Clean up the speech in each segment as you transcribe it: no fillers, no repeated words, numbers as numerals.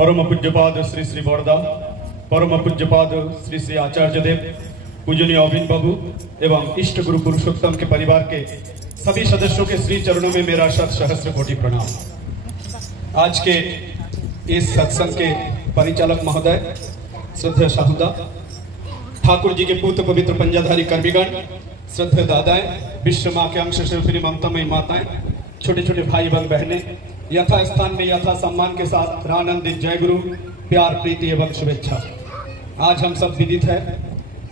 परम पूज्यपाद श्री श्री बड़दा, परम पूज्यपाद श्री श्री आचार्य देव, पूजनीय अविन बाबू एवं इष्ट गुरु पुरुषोत्तम के परिवार के सभी सदस्यों के श्री चरणों में मेरा शत सहस्त्र कोटि प्रणाम। आज के इस सत्संग के परिचालक महोदय श्रद्धेय साहुदा, ठाकुर जी के पुत्र पवित्र पंजाधारी कर्मीगण, श्रद्धेय दादाएं, विश्व माँ के अंश से ममतामयी माताएं, छोटे छोटे भाई एवं बहनें, यथा स्थान में यथा सम्मान के साथ आनंदित जय गुरु, प्यार प्रीति एवं शुभेच्छा। आज हम सब विदित है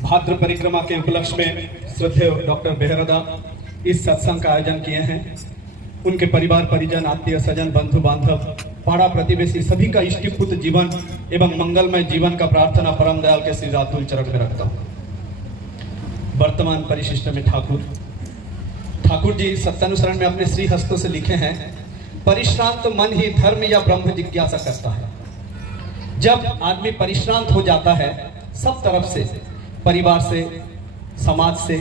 भाद्र परिक्रमा के उपलक्ष्य में श्रद्धेय डॉक्टर बेहरदा इस सत्संग का आयोजन किए हैं। उनके परिवार परिजन, आत्मीय सजन, बंधु बांधव, पाड़ा प्रतिवेशी सभी का इष्टपूत जीवन एवं मंगलमय जीवन का प्रार्थना परम दयाल के श्री रातुल चरण में रखता हूँ। वर्तमान परिशिष्ट में ठाकुर जी सत्यानुसरण में अपने श्री हस्तों से लिखे हैं, परिश्रांत मन ही धर्म या ब्रह्म जिज्ञासा करता है। जब आदमी परिश्रांत हो जाता है सब तरफ से, परिवार से, समाज से,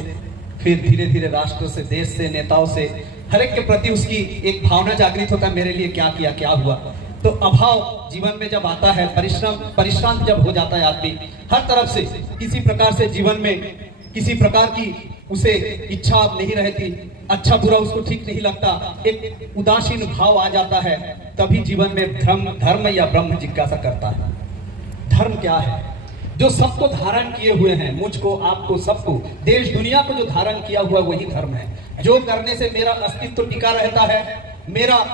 फिर धीरे धीरे राष्ट्र से, देश से, नेताओं से, हर एक के प्रति उसकी एक भावना जागृत होता है, मेरे लिए क्या किया, क्या हुआ। तो अभाव जीवन में जब आता है, परिश्रांत जब हो जाता है आदमी, हर तरफ से किसी प्रकार से जीवन में किसी प्रकार की उसे इच्छा नहीं रहती, अच्छा बुरा उसको ठीक नहीं लगता, एक उदासीन भाव आ जाता है, तभी जीवन में धर्म या ब्रह्म जिज्ञासा करता है। धर्म क्या है? जो सबको धारण किए हुए हैं, मुझको, आपको, सबको, देश दुनिया को जो धारण किया हुआ वही धर्म है। जो करने से मेरा अस्तित्व टिका रहता है, मेरा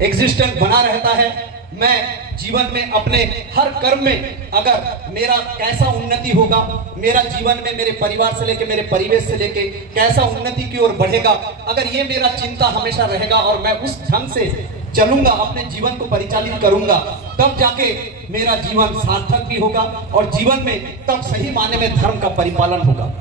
एग्जिस्टेंस बना रहता है, मैं जीवन में अपने हर कर्म में अगर मेरा कैसा उन्नति होगा, मेरा जीवन में मेरे परिवार से लेके, मेरे परिवेश से लेके कैसा उन्नति की ओर बढ़ेगा, अगर ये मेरा चिंता हमेशा रहेगा और मैं उस ढंग से चलूंगा, अपने जीवन को परिचालित करूंगा, तब जाके मेरा जीवन सार्थक भी होगा और जीवन में तब सही मायने में धर्म का परिपालन होगा।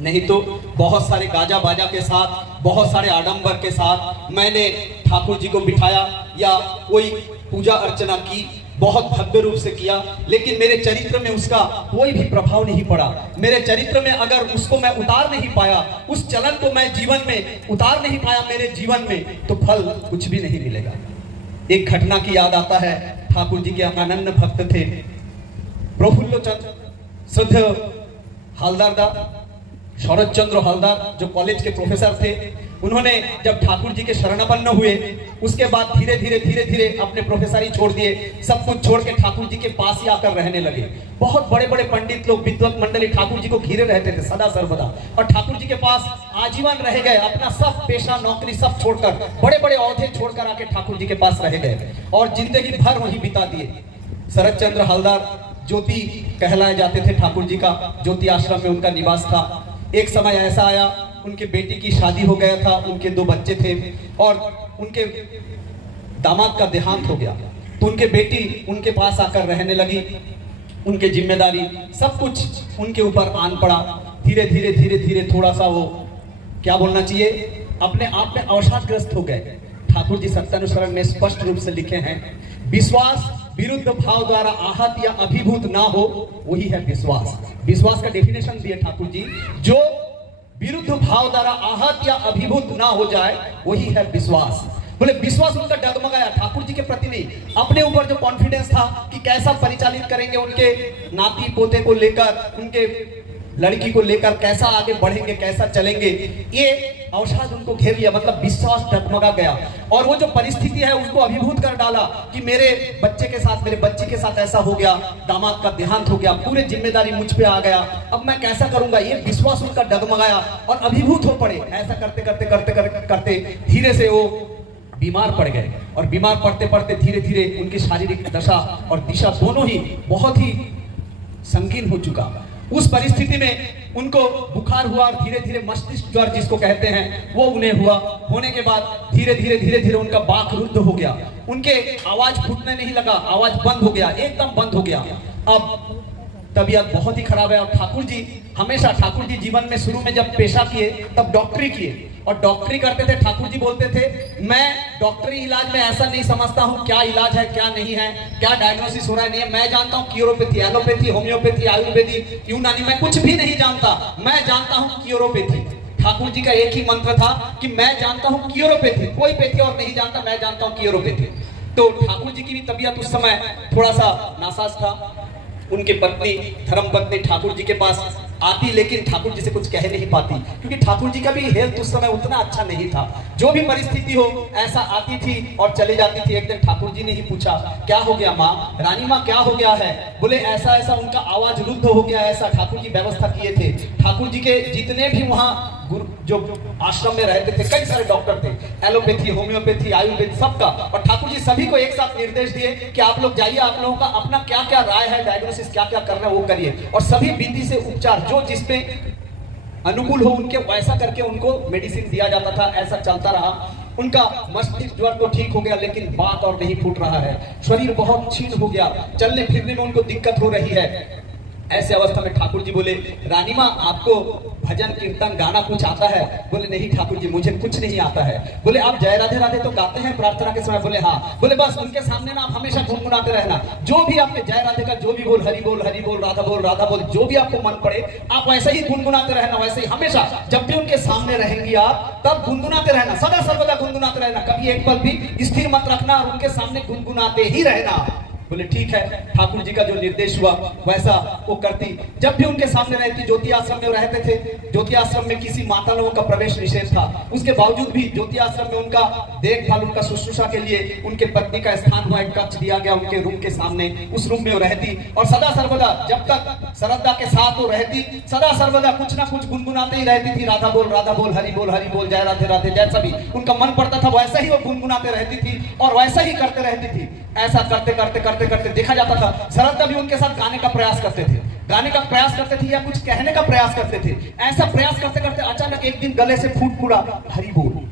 नहीं तो बहुत सारे गाजा बाजा के साथ, बहुत सारे आडंबर के साथ मैंने ठाकुर जी को बिठाया या कोई पूजा अर्चना की, बहुत भव्य रूप से किया, लेकिन मेरे चरित्र में उसका कोई भी प्रभाव नहीं पड़ा। मेरे चरित्र में अगर उसको मैं उतार नहीं पाया, उस चलन को मैं जीवन में उतार नहीं पाया मेरे जीवन में, तो फल कुछ भी नहीं मिलेगा। एक घटना की याद आता है, ठाकुर जी के अनन्य भक्त थे प्रफुल्ल चंद्र, श्रद्धेय हलदार दा, शरद चंद्र हलदार, जो कॉलेज के प्रोफेसर थे। उन्होंने जब ठाकुर जी के शरणापन्न हुए, उसके बाद धीरे धीरे अपने प्रोफेसरी छोड़ दिए, सब कुछ छोड़ के ठाकुर जी के पास ही आकर रहने लगे। बहुत बड़े बड़े पंडित लोग, विद्वत मंडली ठाकुर जी को घिरे रहते थे सदा सर्वदा, और ठाकुर जी के पास आजीवन रह गए। अपना सब पेशा, नौकरी सब छोड़कर, बड़े बड़े औहदे छोड़कर आके ठाकुर जी के पास रह गए और जिंदगी भर वहीं बिता दिए। शरद चंद्र हलदार ज्योति कहलाए जाते थे ठाकुर जी का, ज्योति आश्रम में उनका निवास था। एक समय ऐसा आया, उनके बेटी की शादी हो गया था, उनके 2 बच्चे थे और उनके दामाद का देहांत हो गया, तो उनके बेटी उनके पास आकर रहने लगी। उनके जिम्मेदारी सब कुछ उनके ऊपर आन पड़ा। धीरे धीरे थोड़ा सा वो क्या बोलना चाहिए, अपने आप में अवसादग्रस्त हो गए। ठाकुर जी सत्यानुसरण में स्पष्ट रूप से लिखे हैं, विश्वास विरुद्ध भाव द्वारा आहत या अभिभूत ना हो, वही है विश्वास। विश्वास का डेफिनेशन दिए ठाकुर जी, जो विरुद्ध भाव द्वारा आहत या अभिभूत ना हो जाए, वही है विश्वास। बोले विश्वास उनका डगमगाया ठाकुर जी के प्रति नहीं, अपने ऊपर जो कॉन्फिडेंस था कि कैसा परिचालित करेंगे उनके नाती पोते को लेकर, उनके लड़की को लेकर कैसा आगे बढ़ेंगे, कैसा चलेंगे, ये अवसाद उनको घेर लिया। मतलब विश्वास डगमगा गया और वो जो परिस्थिति है उसको अभिभूत कर डाला कि मेरे बच्चे के साथ, मेरे बच्ची के साथ ऐसा हो गया, दामाद का देहांत हो गया, पूरे जिम्मेदारी मुझ पे आ गया, अब मैं कैसा करूंगा। ये विश्वास उनका डगमगाया और अभिभूत हो पड़े। ऐसा करते धीरे से वो बीमार पड़ गए और बीमार पड़ते धीरे धीरे उनकी शारीरिक दशा और दिशा दोनों ही बहुत ही संकीर्ण हो चुका। उस परिस्थिति में उनको बुखार हुआ और धीरे धीरे मस्तिष्क ज्वर जिसको कहते हैं वो उन्हें हुआ। होने के बाद धीरे धीरे उनका बाक रुद्ध हो गया, उनके आवाज फूटने नहीं लगा, आवाज बंद हो गया, एकदम बंद हो गया। अब तबीयत बहुत ही खराब है और ठाकुर जी हमेशा, ठाकुर जी जीवन में शुरू में जब पेशा किए तब डॉक्टरी किए और डॉक्टरी करते थे। ठाकुर जी बोलते थे, मैं डॉक्टरी इलाज में ऐसा नहीं समझता हूँ क्या इलाज है क्या नहीं है, क्या डायग्नोसिस हो रहा है नहीं है, मैं जानता हूँ क्यूरोपैथी, एलोपैथी, होम्योपैथी, आयुर्वेदी, यूनानी, मैं कुछ भी नहीं जानता, मैं जानता हूँ क्यूरोपैथी। ठाकुर जी का एक ही मंत्र था कि मैं जानता हूँ क्यूरोपैथी, कोई पैथी और नहीं जानता, मैं जानता हूँ क्यूरोपैथी। तो ठाकुर जी की भी तबीयत उस समय थोड़ा सा नासाज था। उनके पत्नी धर्मपत्नी ठाकुर जी के पास आती, लेकिन ठाकुर जी से कुछ कह नहीं पाती, क्योंकि ठाकुर जी का भी हेल्थ उस समय उतना अच्छा नहीं था। जो भी परिस्थिति हो ऐसा आती थी और चली जाती थी। एक दिन ठाकुर जी ने ही पूछा, क्या हो गया माँ, रानी माँ क्या हो गया है? बोले ऐसा ऐसा उनका आवाज रुद्ध हो गया, ऐसा ठाकुर जी व्यवस्था किए थे। ठाकुर जी के जितने भी वहाँ जो आश्रम में रहते थे, कई सारे डॉक्टर थे, एलोपैथी, होम्योपैथी, आयुर्वेद, सबका, और ठाकुर जी सभी को एक साथ निर्देश दिए कि आप लोग जाइए, आप लोगों का अपना क्या क्या राय है, डायग्नोसिस क्या क्या करना है वो करिए, और सभी विधि से उपचार जो जिसपे अनुकूल हो उनके वैसा करके उनको मेडिसिन दिया जाता था। ऐसा चलता रहा। उनका मस्तिष्क ज्वर तो ठीक हो गया, लेकिन बात और नहीं फूट रहा है, शरीर बहुत क्षीण हो गया, चलने फिरने में उनको दिक्कत हो रही है। ऐसे अवस्था में ठाकुर जी बोले, रानी माँ आपको भजन कीर्तन गाना कुछ आता है? बोले नहीं ठाकुर जी मुझे कुछ नहीं आता है। बोले आप जय राधे राधे तो गाते हैं प्रार्थना के समय? बोले हाँ। बोले बस उनके सामने ना आप हमेशा गुनगुनाते रहना, जो भी आपके जय राधे का जो भी बोल, हरि बोल राधा बोल राधा बोल, जो भी आपको मन पड़े आप वैसे ही गुनगुनाते रहना, वैसे ही हमेशा जब भी उनके सामने रहेंगी आप तब गुनगुनाते रहना, सदा सर्वदा गुनगुनाते रहना, कभी एक पल भी स्थिर मत रखना और उनके सामने गुनगुनाते ही रहना। बोले ठीक है। ठाकुर जी का जो निर्देश हुआ वैसा वो करती। जब भी उनके सामने रहती, ज्योति आश्रम में रहते थे, ज्योति आश्रम में किसी माता लोगों का प्रवेश निषेध था, उसके बावजूद भी ज्योति आश्रम में उनका देखभाल, उनका शुश्रूषा के लिए उनके पत्नी का स्थान हुआ, एक कक्ष दिया गया उनके रूम के सामने, उस रूम में वो रहती और सदा सर्वदा जब तक श्रद्धा के साथ वो रहती, सदा सर्वदा कुछ ना कुछ गुनगुनाते ही रहती थी, राधा बोल हरि बोल जय राधे राधे, जैसा भी उनका मन पड़ता था वैसा ही वो गुनगुनाते रहती थी और वैसा ही करते रहती थी। ऐसा करते करते करते करते देखा जाता था श्रद्धा भी उनके साथ गाने का प्रयास करते थे, गाने का प्रयास करते थे या कुछ कहने का प्रयास करते थे। ऐसा प्रयास करते करते अचानक एक दिन गले से फूट पड़ा हरि बोल,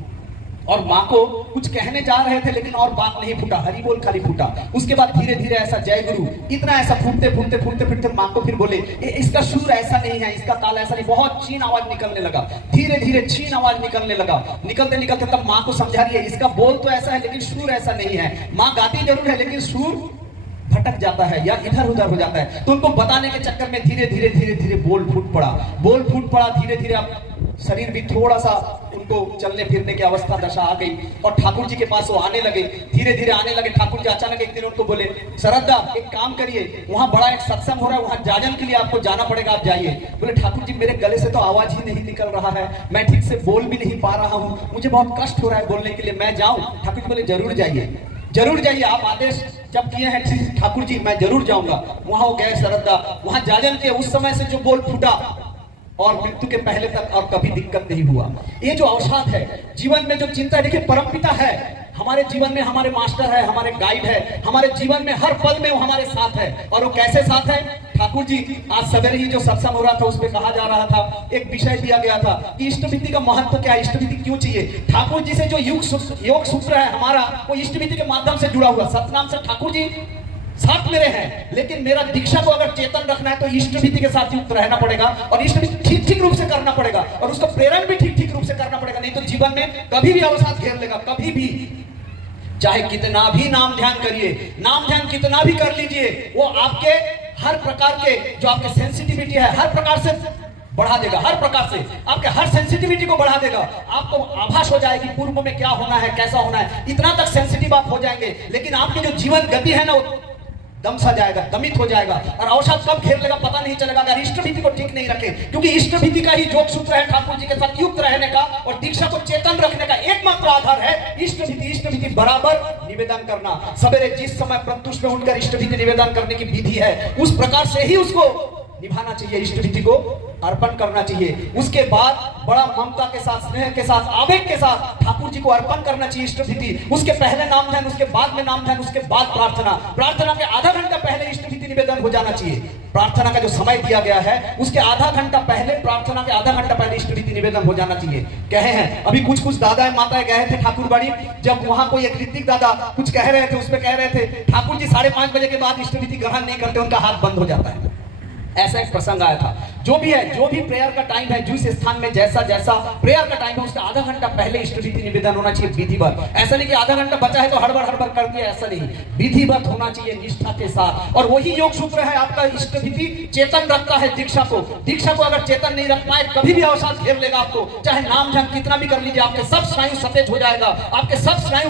और माँ को कुछ कहने जा रहे थे लेकिन और बात नहीं फूटा, हरि बोल खाली फूटा। उसके बाद धीरे धीरे ऐसा जय गुरु, इतना ऐसा फूटते फूटते फूटते फूटते माँ को फिर बोले इसका सुर ऐसा नहीं है, इसका ताल ऐसा नहीं, बहुत क्षीण आवाज निकलने लगा, धीरे धीरे क्षीण आवाज निकलने लगा। निकलते निकलते तब माँ को समझा रही है इसका बोल तो ऐसा है लेकिन सुर ऐसा नहीं है। माँ गाती जरूर है लेकिन सुर भटक जाता है या इधर उधर हो जाता है। तो उनको बताने के चक्कर में धीरे धीरे धीरे धीरे बोल फूट पड़ा। धीरे धीरे अब शरीर भी थोड़ा सा उनको चलने फिरने की अवस्था दशा आ गई और ठाकुर जी के पास वो आने लगे, धीरे धीरे आने लगे। ठाकुर जी अचानक एक दिन उनको बोले, श्रद्धा एक काम करिए, वहां बड़ा एक सत्संग हो रहा है, वहां जाजन के लिए आपको जाना पड़ेगा, आप जाइए। बोले ठाकुर जी मेरे गले से तो आवाज ही नहीं निकल रहा है, मैं ठीक से बोल भी नहीं पा रहा हूँ, मुझे बहुत कष्ट हो रहा है बोलने के लिए, मैं जाऊं? ठाकुर जी बोले जरूर जाइए, आप आदेश जब किए हैं ठाकुर जी मैं जरूर जाऊंगा। वहां वो गए श्रद्धा, वहां जाजन के उस समय से जो बोल फूटा और मृत्यु के पहले तक और कभी दिक्कत नहीं हुआ। ये जो अवसाद है जीवन में, जो चिंता है, देखिए परमपिता है हमारे जीवन में, हमारे मास्टर है, हमारे गाइड है, हमारे जीवन में हर पल में वो हमारे साथ है। और वो कैसे साथ है? ठाकुर जी आज सवेरे ही जो सत्संग हो रहा था उसमें कहा जा रहा था, एक विषय दिया गया था कि इष्टविधि का महत्व क्या है, इष्टविधि क्यों चाहिए। ठाकुर जी से जो योग सूत्र है हमारा, वो इष्टविधि के माध्यम से जुड़ा हुआ। सतनाम से ठाकुर जी साथ मेरे हैं, लेकिन मेरा दीक्षा को अगर चेतन रखना है तो इष्टविधि के साथ युक्त रहना पड़ेगा और इष्टविधि ठीक रूप से करना पड़ेगा और उसका प्रेरण भी ठीक रूप से करना पड़ेगा, नहीं तो जीवन में कभी भी अवसाद घेर लेगा, कभी भी। चाहे कितना भी नाम ध्यान करिए, नाम ध्यान कितना भी कर लीजिए, वो आपके हर प्रकार के जो आपके सेंसिटिविटी है हर प्रकार से बढ़ा देगा, हर प्रकार से आपके हर सेंसिटिविटी को बढ़ा देगा। आपको आभास हो जाएगी पूर्व में क्या होना है, कैसा होना है, इतना तक सेंसिटिव आप हो जाएंगे। लेकिन आपकी जो जीवन गति है ना वो दम सा जाएगा, दमित हो जाएगा और अवसाद कब घेर लेगा पता नहीं चलेगा अगर इष्टविधि को ठीक नहीं रखे। क्योंकि इष्टविधि का ही योग सूत्र है ठाकुर जी के साथ युक्त रहने का और दीक्षा को चेतन रखने का एकमात्र आधार है इष्टविधि। इष्टविधि बराबर निवेदन करना, सवेरे जिस समय प्रत्युष में उठकर इष्टविधि निवेदन करने की विधि है उस प्रकार से ही उसको निभाना चाहिए, इष्टविधि को अर्पण करना चाहिए। उसके बाद बड़ा ममता के साथ, स्नेह के साथ, आवेग के साथ ठाकुर जी को अर्पण करना चाहिए इष्टविधि। उसके पहले नाम ध्यान, उसके बाद में नाम ध्यान, उसके बाद प्रार्थना। प्रार्थना के आधा घंटा पहले इष्टविधि निवेदन हो जाना चाहिए। प्रार्थना का जो समय दिया गया है उसके आधा घंटा पहले, प्रार्थना के आधा घंटा पहले इष्टविधि निवेदन हो जाना चाहिए। कहे हैं अभी कुछ दादा माताएं गए थे ठाकुरबाड़ी, जब वहां कोई एक ऋतिक दादा कुछ कह रहे थे, उसमें कह रहे थे ठाकुर जी 5:30 बजे के बाद इष्टविधि ग्रहण नहीं करते, उनका हाथ बंद हो जाता है। ऐसा एक प्रसंग आया था। जो भी है, जो भी प्रेयर का टाइम है, जिस स्थान में जैसा जैसा प्रेयर का टाइम है उसका आधा घंटा पहले इष्टविधि निवेदन होना चाहिए विधिवत। ऐसा नहीं कि आधा घंटा बचा है तो हड़बड़ कर दिया, ऐसा नहीं, विधिवत होना चाहिए निष्ठा के साथ। और वही योग सूत्र है आपका, इष्टविधि चेतन रखता है दीक्षा को। दीक्षा को अगर चेतन नहीं रख पाए कभी भी अवसाद घेर लेगा आपको। चाहे नाम ध्यान कितना भी कर लीजिए, आपके सब स्नायु सतेज हो जाएगा, आपके सब स्नायु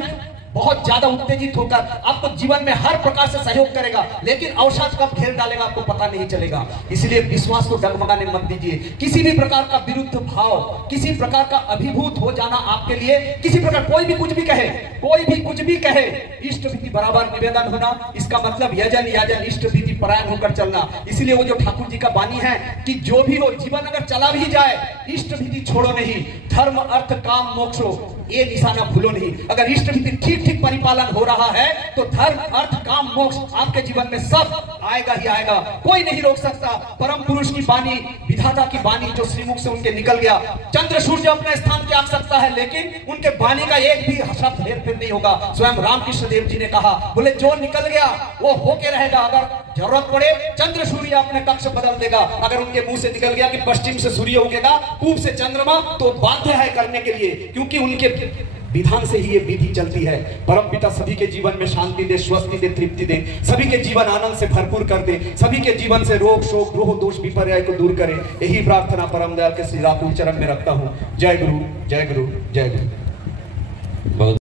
बहुत ज्यादा उत्तेजित होकर आपको जीवन में हर प्रकार से सहयोग करेगा, लेकिन अवसाद कब घेर डालेगा आपको पता नहीं चलेगा। इसलिए विश्वास को डगमगाने मत दीजिए। किसी भी प्रकार का विरुद्ध भाव, किसी प्रकार का अभिभूत हो जाना आपके लिए, किसी प्रकार कोई भी कुछ भी कहे, कोई भी कुछ भी कहे, इष्ट विधि बराबर निवेदन होना, इसका मतलब यजन याजन इष्ट विधि परायण होकर चलना। इसलिए वो जो ठाकुर जी का वाणी है कि जो भी हो जीवन अगर चला भी जाए, इष्ट विधि छोड़ो नहीं, धर्म अर्थ काम मोक्ष हो ये निशाना भूलो नहीं। अगर इष्ट विधि ठीक ठीक परिपालन हो रहा है तो धर्म अर्थ काम मोक्ष आपके जीवन में सब आएगा ही आएगा, कोई नहीं रोक सकता। परम पुरुष की वाणी, विधाता की वाणी जो श्रीमुख से उनके निकल गया, चंद्र सूर्य अपना स्थान त्याग सकता है लेकिन उनके वाणी का एक भी शब्द हेरफेर नहीं होगा। स्वयं रामकृष्ण देव जी ने कहा, बोले जो निकल गया वो होके रहेगा, अगर जरूरत पड़े चंद्र सूर्य अपने कक्ष बदल देगा। अगर उनके मुंह से निकल गया कि पश्चिम से सूर्य उगेगा, पूर्व से चंद्रमा, तो बाध्य है करने के लिए, क्योंकि उनके विधान से ही ये विधि चलती है। परम पिता सभी के जीवन में शांति दे, स्वस्ति दे, तृप्ति दे, सभी के जीवन आनंद से भरपूर कर दे, सभी के जीवन से रोग शोक द्रोह दोष विपर्याय को दूर करे। यही प्रार्थना परम दयाल के श्री रातुल चरण में रखता हूँ। जय गुरु, जय गुरु, जय गुरु।